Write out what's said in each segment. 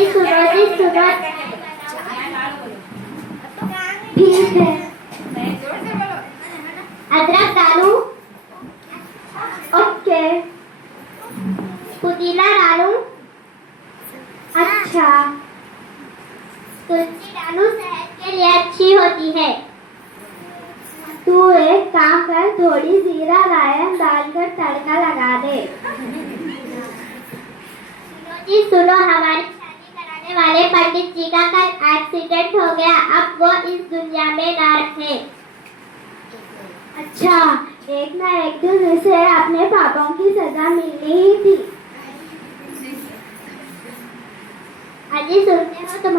जी सुनो। ठीक है। अदरक डालूं? ओके। पुदीना डालूं? अच्छा। तुलसी डालूं? सेहत के लिए अच्छी होती है। तू एक काम कर, थोड़ी जीरा रायन डालकर तड़का लगा दे। सुनो, हमारी शादी कराने वाले पंडित जी का कल एक्सीडेंट हो गया। अब वो इस दुनिया में ना रहे। अच्छा, एक ना एक दिन इसे अपने पापों की सजा मिलनी ही थी। अजी सुनते हो,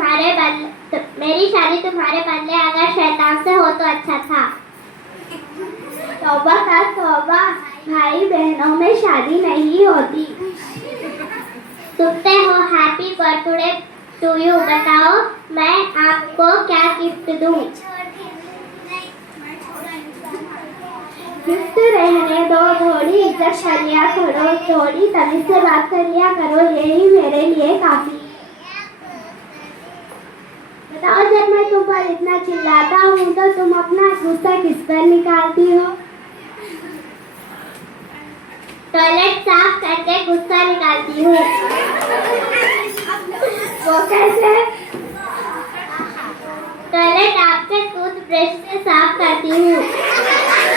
मेरी शादी तुम्हारे बदले अगर शैतान से हो तो अच्छा था। तौबा का तौबा, भाई बहनों में शादी नहीं होती। सुनते हो, हैप्पी बर्थडे टू यू। बताओ मैं आपको क्या गिफ्ट दूं? गिफ्ट रहने दो, थोड़ी इज्जत कर लिया करो, थोड़ी तमीज से बात कर लिया करो, यही मेरे लिए काफी। बताओ, जब मैं तुम पर इतना चिल्लाता हूँ तो तुम अपना गुस्सा किस पर निकालती हो? टॉयलेट साफ करके गुस्सा निकालती हूँ। वो कैसे? टॉयलेट आपके टूथब्रश से साफ करती हूँ।